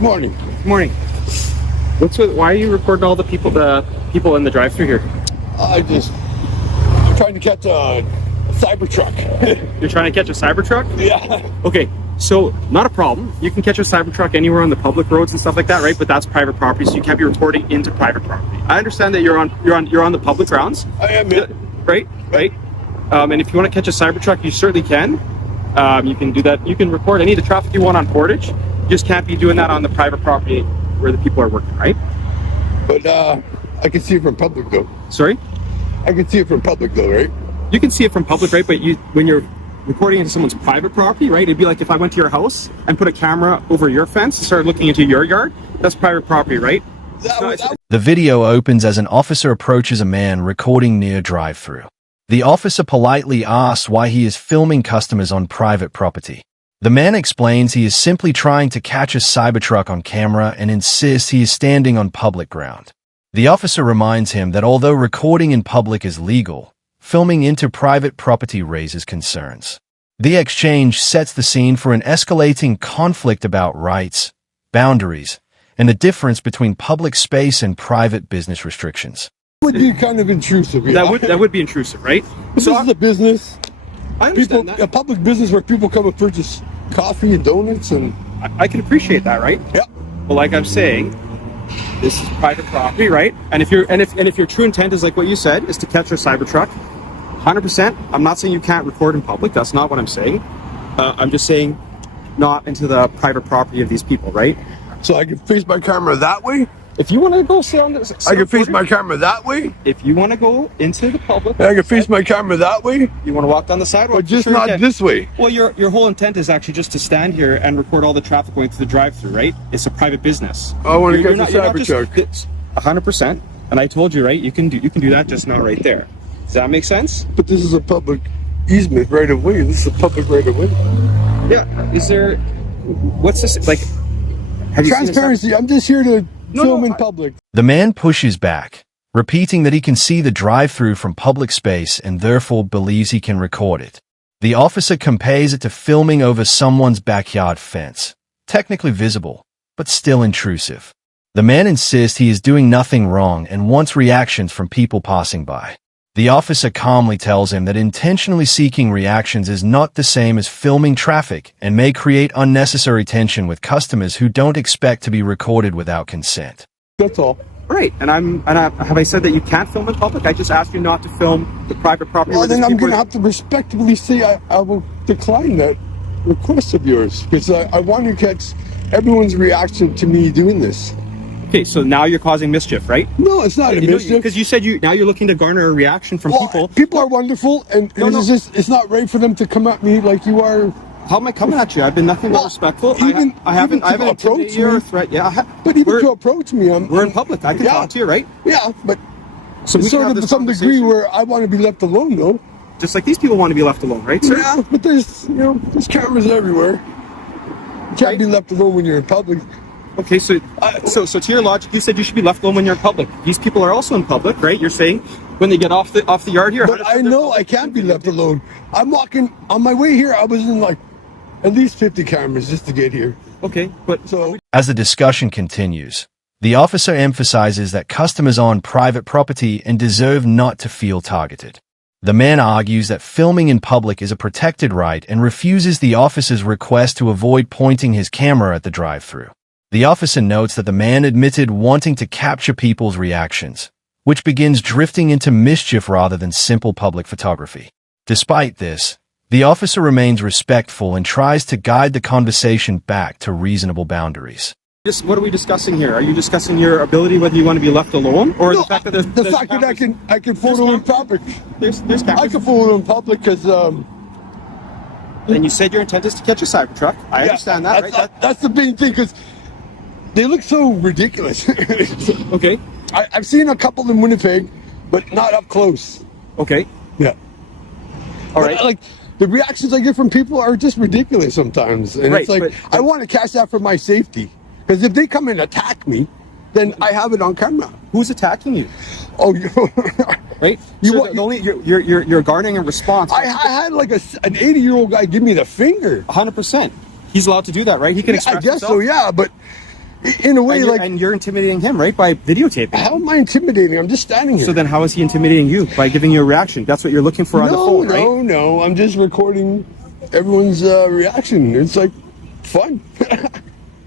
Good morning. Good morning. Why are you recording all the people in the drive-thru here? I'm trying to catch a Cybertruck. You're trying to catch a Cybertruck? Yeah. Okay, so not a problem. You can catch a Cybertruck anywhere on the public roads and stuff like that, right? But that's private property, so you can't be recording into private property. I understand that you're on the public grounds. I am, yeah. Right. And if you want to catch a Cybertruck, you certainly can. You can do that. You can record any of the traffic you want on Portage. You just can't be doing that on the private property where the people are working, right? But I can see it from public though. Sorry? I can see it from public though, right? You can see it from public, right? But when you're recording into someone's private property, right? It'd be like if I went to your house and put a camera over your fence and started looking into your yard. That's private property, right? The video opens as an officer approaches a man recording near drive-thru. The officer politely asks why he is filming customers on private property. The man explains he is simply trying to catch a Cybertruck on camera and insists he is standing on public ground. The officer reminds him that although recording in public is legal, filming into private property raises concerns. The exchange sets the scene for an escalating conflict about rights, boundaries, and the difference between public space and private business restrictions. Would be kind of intrusive. Yeah? That would be intrusive, right? This is a business. I understand that. A public business where people come and purchase coffee and donuts, and I can appreciate that, right? Yeah. But like I'm saying, this is private property, right? And if your true intent is like what you said, is to catch a Cybertruck, 100%. I'm not saying you can't record in public. That's not what I'm saying. I'm just saying not into the private property of these people, right? So I can face my camera that way. If you want to go sit on this, I can face my camera that way. If you want to go into the public, I can face my camera that way. You want to walk down the sidewalk, but just not this way. Well, your whole intent is actually just to stand here and record all the traffic going through the drive-through, right? It's a private business. I want to catch a Cybertruck. 100%. And I told you, right? You can do that, just not right there. Does that make sense? But this is a public easement right of way. This is a public right of way. Yeah. Is there? What's this like? Transparency. I'm just here to film in public. The man pushes back, repeating that he can see the drive-through from public space and therefore believes he can record it. The officer compares it to filming over someone's backyard fence, technically visible, but still intrusive. The man insists he is doing nothing wrong and wants reactions from people passing by. The officer calmly tells him that intentionally seeking reactions is not the same as filming traffic and may create unnecessary tension with customers who don't expect to be recorded without consent. That's all. Right, have I said that you can't film in public? I just asked you not to film the private property. Well, then I'm going to have to respectfully say I will decline that request of yours, because I want to catch everyone's reaction to me doing this. Okay, so now you're causing mischief, right? No, it's not a mischief. Because you said now you're looking to garner a reaction from people. People are wonderful, and it's not right for them to come at me like you are. How am I coming at you? I've been nothing but respectful. I haven't approached you or threat. Yeah, but even to approach me, we're in public. I can talk to you, right? Yeah, but sort of to some degree where I want to be left alone, though. Just like these people want to be left alone, right, sir? Yeah, but there's cameras everywhere. You can't be left alone when you're in public. Okay, so to your logic, you said you should be left alone when you're in public. These people are also in public, right? You're saying when they get off the yard here. But I know I can't be left alone. I'm walking on my way here. I was in like at least 50 cameras just to get here. Okay, but so as the discussion continues, the officer emphasizes that customers are on private property and deserve not to feel targeted. The man argues that filming in public is a protected right and refuses the officer's request to avoid pointing his camera at the drive-thru. The officer notes that the man admitted wanting to capture people's reactions, which begins drifting into mischief rather than simple public photography. Despite this, the officer remains respectful and tries to guide the conversation back to reasonable boundaries. What are we discussing here? Are you discussing your ability, whether you want to be left alone, or the fact that I can photo in public? There's cameras. I can photo in public because. And you said your intent is to catch a Cybertruck. I understand that, right? That's the main thing, because they look so ridiculous. Okay. I've seen a couple in Winnipeg, but not up close. Okay. Yeah. All right. Like, the reactions I get from people are just ridiculous sometimes. And it's like, I want to catch that for my safety. Because if they come and attack me, then I have it on camera. Who's attacking you? Oh, right? You're garnering a response. I had like an 80-year-old guy give me the finger. 100%. He's allowed to do that, right? He can express himself. I guess so, yeah, but In a way, and you're intimidating him, right, by videotaping. How am I intimidating? I'm just standing here. So then how is he intimidating you? By giving you a reaction. That's what you're looking for on the phone, right? No. I'm just recording everyone's reaction. It's like fun.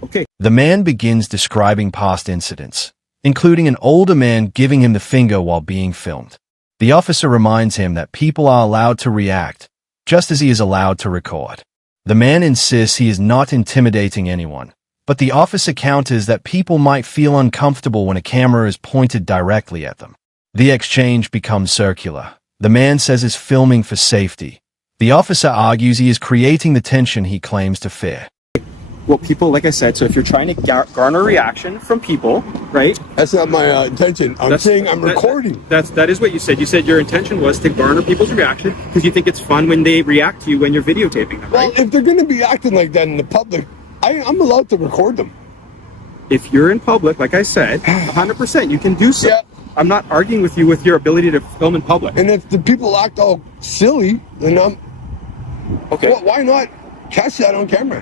Okay. The man begins describing past incidents, including an older man giving him the finger while being filmed. The officer reminds him that people are allowed to react, just as he is allowed to record. The man insists he is not intimidating anyone, but the officer counters that people might feel uncomfortable when a camera is pointed directly at them. The exchange becomes circular. The man says he's filming for safety. The officer argues he is creating the tension he claims to fear. Well, people, like I said, so if you're trying to garner reaction from people, right? That's not my intention. I'm saying I'm recording. That is what you said. You said your intention was to garner people's reaction because you think it's fun when they react to you when you're videotaping them, right? Well, if they're going to be acting like that in the public, I'm allowed to record them. If you're in public, like I said, 100%, you can do so. Yeah. I'm not arguing with you with your ability to film in public. And if the people act all silly, then okay. Well, why not catch that on camera?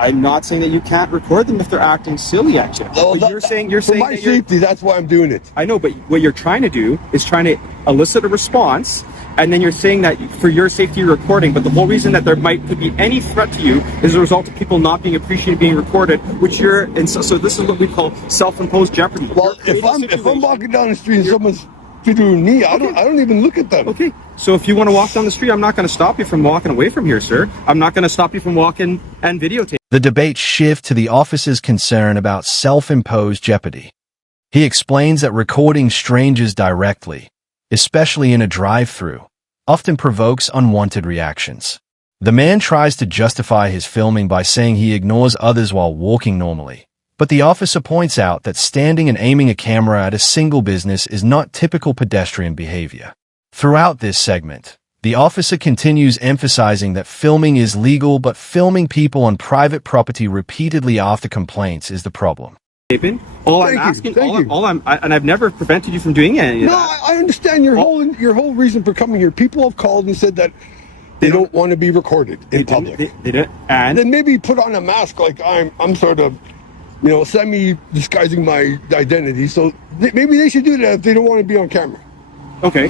I'm not saying that you can't record them if they're acting silly at you. Well, you're saying for my safety, that's why I'm doing it. I know, but what you're trying to do is trying to elicit a response, and then you're saying that for your safety you're recording, but the whole reason that there could be any threat to you is a result of people not being appreciated being recorded, which so this is what we call self-imposed jeopardy. Well, if I'm walking down the street and someone's doing me, I don't even look at them. Okay. So if you want to walk down the street, I'm not going to stop you from walking away from here, sir. I'm not going to stop you from walking and videotaping. The debate shifts to the officer's concern about self-imposed jeopardy. He explains that recording strangers directly, especially in a drive-thru, often provokes unwanted reactions. The man tries to justify his filming by saying he ignores others while walking normally. But the officer points out that standing and aiming a camera at a single business is not typical pedestrian behavior. Throughout this segment, the officer continues emphasizing that filming is legal, but filming people on private property repeatedly after complaints is the problem. All I'm asking, and I've never prevented you from doing any of that. I understand your whole reason for coming here. People have called and said that they don't want to be recorded in public. They did, and then maybe put on a mask like I'm sort of, semi-disguising my identity. So maybe they should do that if they don't want to be on camera. Okay.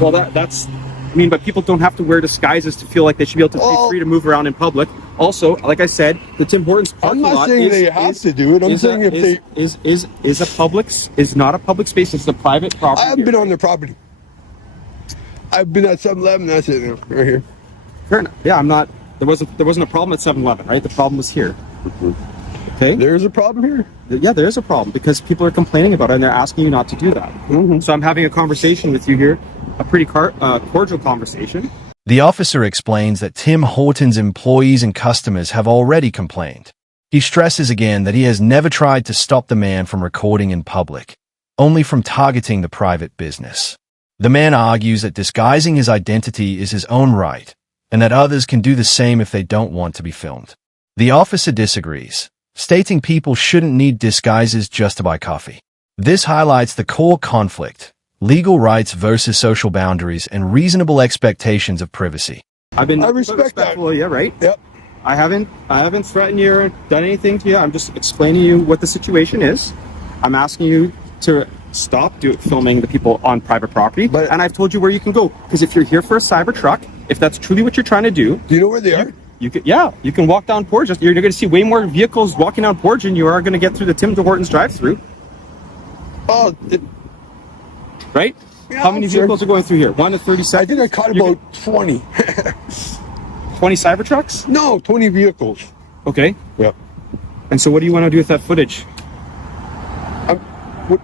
Well, that's. I mean, but people don't have to wear disguises to feel like they should be able to be free to move around in public. Also, like I said, the Tim Hortons parking lot. I'm not saying they have to do it. I'm saying if they is not a public space. It's a private property. I haven't been on their property. I've been at 7-Eleven. That's it, now, right here. Fair enough. Yeah, I'm not. There wasn't a problem at 7-Eleven, right? The problem was here. Okay. There's a problem here? Yeah, there is a problem because people are complaining about it and they're asking you not to do that. Mm-hmm. So I'm having a conversation with you here, a pretty cordial conversation. The officer explains that Tim Hortons' employees and customers have already complained. He stresses again that he has never tried to stop the man from recording in public, only from targeting the private business. The man argues that disguising his identity is his own right, and that others can do the same if they don't want to be filmed. The officer disagrees, stating people shouldn't need disguises just to buy coffee. This highlights the core conflict: legal rights versus social boundaries and reasonable expectations of privacy. I respect that. Yeah, right? Yep. I haven't threatened you or done anything to you. I'm just explaining to you what the situation is. I'm asking you to stop filming the people on private property. And I've told you where you can go. Because if you're here for a cyber truck, if that's truly what you're trying to do... Do you know where they are? You can walk down Portage. You're going to see way more vehicles walking down Portage than you are going to get through the Tim Hortons drive-through. Oh, right? Yeah, how many vehicles are going through here? 1 to 30 seconds? I think I caught about 20. 20 cyber trucks? No, 20 vehicles. Okay. Yeah. And so what do you want to do with that footage?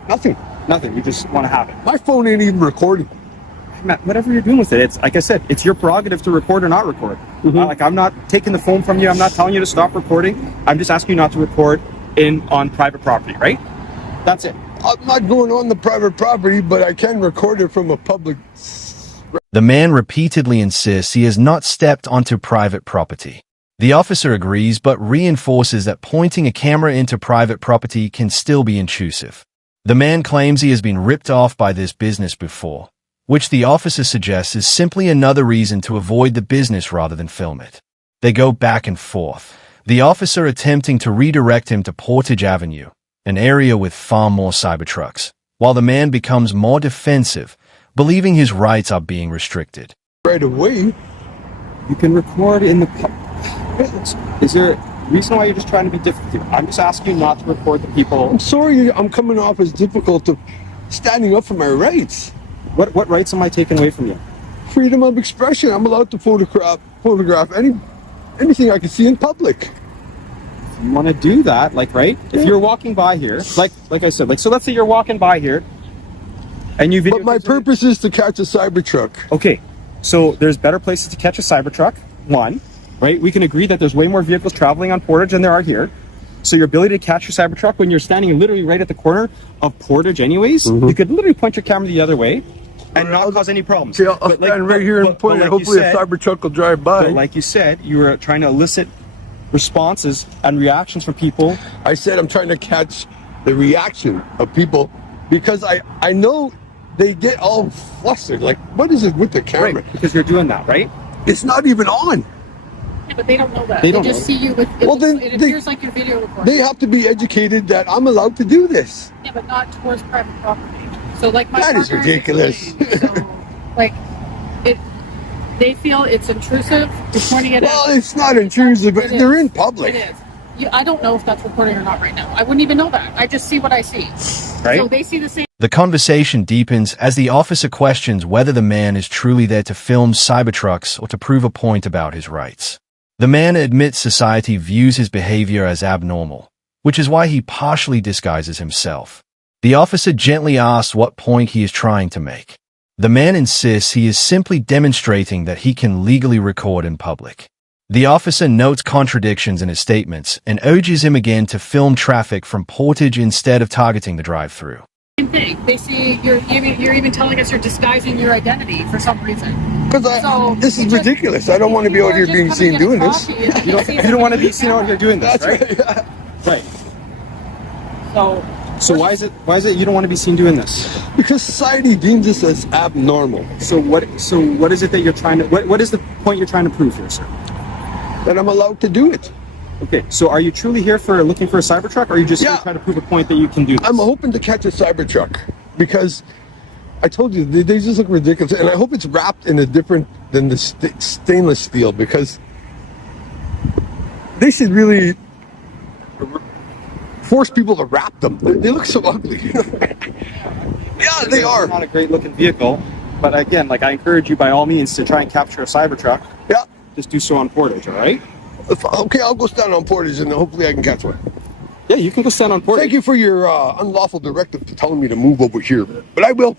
Nothing. Nothing. You just want to have it. My phone ain't even recording. Whatever you're doing with it, it's like I said, it's your prerogative to record or not record. Mm-hmm. I'm not taking the phone from you. I'm not telling you to stop recording. I'm just asking you not to record on private property, right? That's it. I'm not going on the private property, but I can record it from a public... The man repeatedly insists he has not stepped onto private property. The officer agrees but reinforces that pointing a camera into private property can still be intrusive. The man claims he has been ripped off by this business before, which the officer suggests is simply another reason to avoid the business rather than film it. They go back and forth, the officer attempting to redirect him to Portage Avenue, an area with far more Cybertrucks, while the man becomes more defensive, believing his rights are being restricted. Right away. You can record in the... Is there a reason why you're just trying to be difficult? I'm just asking you not to record the people. I'm sorry I'm coming off as difficult of standing up for my rights. What rights am I taking away from you? Freedom of expression. I'm allowed to photograph anything I can see in public. You want to do that, like, right? If you're walking by here, like I said, like, so let's say you're walking by here, and you video. But my purpose is to catch a Cybertruck. Okay, so there's better places to catch a Cybertruck. One, right? We can agree that there's way more vehicles traveling on Portage than there are here. So your ability to catch your Cybertruck when you're standing literally right at the corner of Portage, anyways, you could literally point your camera the other way and not cause any problems. See, I'll stand right here and point, and hopefully a Cybertruck will drive by. But like you said, you were trying to elicit responses and reactions from people. I said I'm trying to catch the reaction of people because I know they get all flustered. Like, what is it with the camera? Right, because you're doing that, right? It's not even on. Yeah, but they don't know that. They They don't just know. see you with. It appears like you're video recording. They have to be educated that I'm allowed to do this. Yeah, but not towards private property. So, like my That is partner ridiculous. explained, so, like, they feel it's intrusive. You're pointing it Well, out. it's not intrusive, but It they're is. in public. It is. I don't know if that's recording or not right now. I wouldn't even know that. I just see what I see. Right. So they see the same. The conversation deepens as the officer questions whether the man is truly there to film Cybertrucks or to prove a point about his rights. The man admits society views his behavior as abnormal, which is why he partially disguises himself. The officer gently asks what point he is trying to make. The man insists he is simply demonstrating that he can legally record in public. The officer notes contradictions in his statements and urges him again to film traffic from Portage instead of targeting the drive-through. Same thing. They see you're even telling us you're disguising your identity for some reason. Because this is ridiculous. I don't want to be out here being seen doing this. You don't want to be seen out here doing this, That's right? right. Yeah. Right. So why is it you don't want to be seen doing this? Because society deems this as abnormal. So what is it that you're trying to what is the point you're trying to prove here, sir? That I'm allowed to do it. Okay, so are you truly here for looking for a Cybertruck, or are you just Yeah. trying to prove a point that you can do this? I'm hoping to catch a Cybertruck because I told you they just look ridiculous, and I hope it's wrapped in a different than the stainless steel because they should really force people to wrap them. They look so ugly. Yeah, they are. Not a great looking vehicle, but again, like I encourage you by all means to try and capture a Cybertruck. Yeah. Just do so on Portage, all right? Okay, I'll go stand on Portage and hopefully I can catch one. Yeah, you can go stand on Portage. Thank you for your unlawful directive to telling me to move over here, but I will.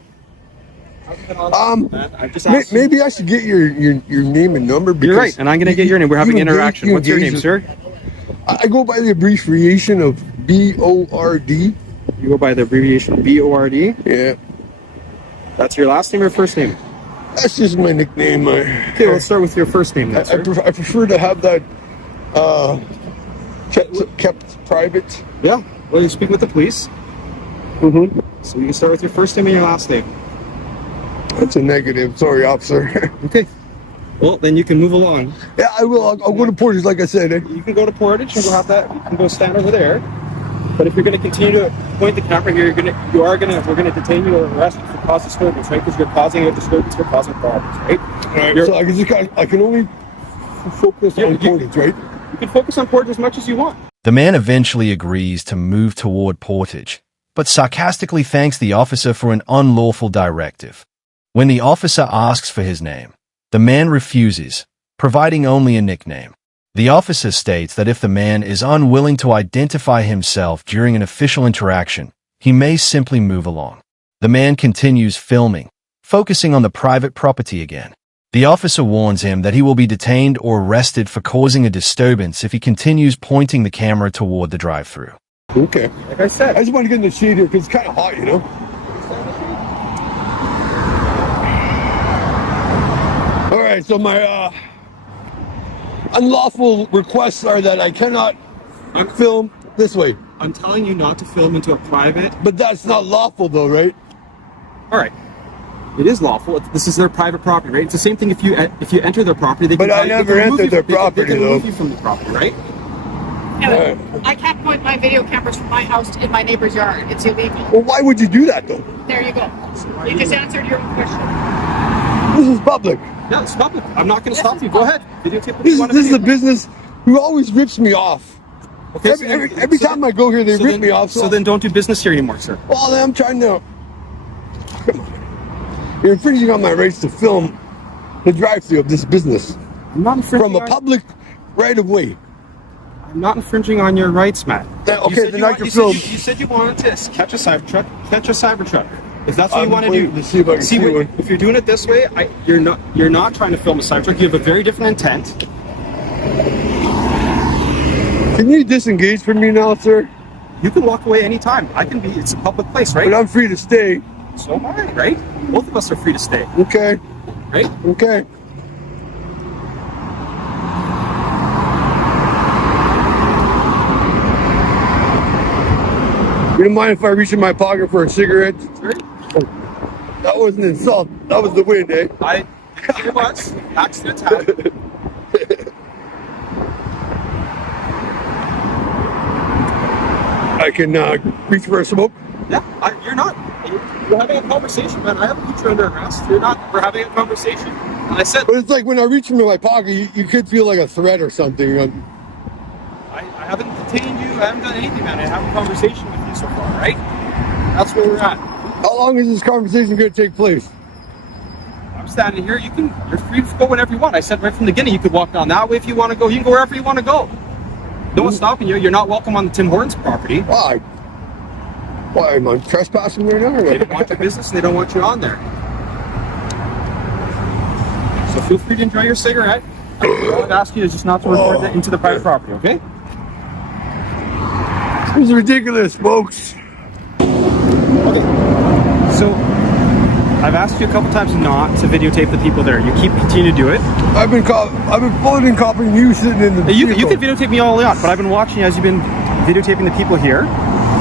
I just asked you. Maybe I should get your name and number. Because You're right, and I'm going to get your name. We're having you interaction. What's your name, engage- sir? I go by the abbreviation of BORD. You go by the abbreviation BORD. Yeah, That's your last name or first name? that's just my nickname. Okay, let's start with your first name then, sir. I prefer to have that kept private. Yeah, well, you speak with the police. Mm-hmm. So you can start with your first name and your last name. That's a negative. Sorry, officer. Okay. Well, then you can move along. Yeah, I will. I'll go to Portage, like I said. You can go to Portage and go have that. You can go stand over there. But if you're going to continue to point the camera here, we're going to detain you or arrest you for cause disturbance, right? Because you're causing a disturbance, you're causing problems, right? So I can only focus on Portage, right? You can focus on Portage as much as you want. The man eventually agrees to move toward Portage, but sarcastically thanks the officer for an unlawful directive. When the officer asks for his name, the man refuses, providing only a nickname. The officer states that if the man is unwilling to identify himself during an official interaction, he may simply move along. The man continues filming, focusing on the private property again. The officer warns him that he will be detained or arrested for causing a disturbance if he continues pointing the camera toward the drive-thru. Okay. Like I said, I just want to get in the shade here because it's kind of hot, you know? All right, so my unlawful requests are that I cannot film this way. I'm telling you not to film into a private. But that's not lawful though, right? All right. It is lawful. This is their private property, right? It's the same thing if you enter their property. They can But I never entered their property, they can though. remove you from the property, right? And I can't point my video cameras from my house in my neighbor's yard. It's illegal. Well, why would you do that though? There you go. You just answered your own question. This is public. Yeah, it's public. I'm not going to stop you. Go ahead. Videotape what This, you want this to is a business who always rips me off. Okay, Every time I go here, they rip me off. So then don't do business here anymore, sir. Well, I'm trying to. You're infringing on my rights to film the drive-through of this business I'm not infringing from a public right of way. I'm not infringing on your rights, Matt. Okay, then I can film. You said you wanted to catch a cyber truck. If that's what you want to do, to see if I can see one. if you're doing it this way, you're not trying to film a cyber truck. You have a very different intent. Can you disengage from me now, sir? You can walk away anytime. It's a public place, right? But I'm free to stay. So am I, right? Both of us are free to stay, Okay. right? Okay. You don't mind if I reach in my pocket for a cigarette? Right? That wasn't an insult. That was the wind, eh? It was. Accidents happen. I can reach for a smoke. Yeah, you're not. We're having a conversation, man. I haven't put you under arrest. We're having a conversation. And I said, But it's like when I reach into my pocket, you could feel like a threat or something. I haven't detained you. I haven't done anything, man. I have a conversation with you so far, right? That's where we're at. How long is this conversation going to take place? I'm standing here. You're free to go whenever you want. I said right from the beginning, you could walk down that way if you want to go. You can go wherever you want to go. No one's stopping you. You're not welcome on the Tim Hortons property. Why? Why am I trespassing right now? They don't want your business and they don't want you on there. So feel free to enjoy your cigarette. All I'd ask you is just not to report that into the private property, okay? This is ridiculous, folks. Okay. So I've asked you a couple times not to videotape the people there. You continue to do it. I've been floating copping you sitting in the You can videotape me all the way on, but I've been watching as you've been videotaping the people here.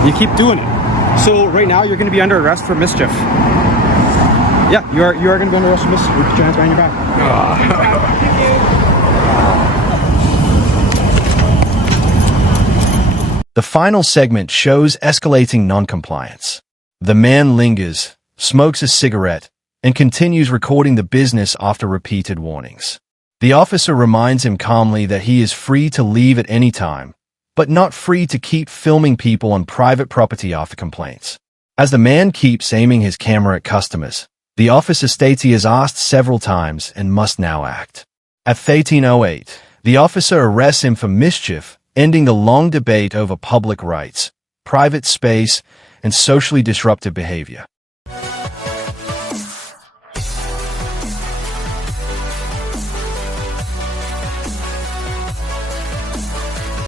You keep doing it. So right now you're going to be under arrest for mischief. Yeah, you are going to be under arrest for mischief. Put your hands behind your back. The final segment shows escalating noncompliance. The man lingers, smokes a cigarette, and continues recording the business after repeated warnings. The officer reminds him calmly that he is free to leave at any time, but not free to keep filming people on private property after complaints. As the man keeps aiming his camera at customers, the officer states he has asked several times and must now act. At 13:08, the officer arrests him for mischief, ending the long debate over public rights, private space, and socially disruptive behavior.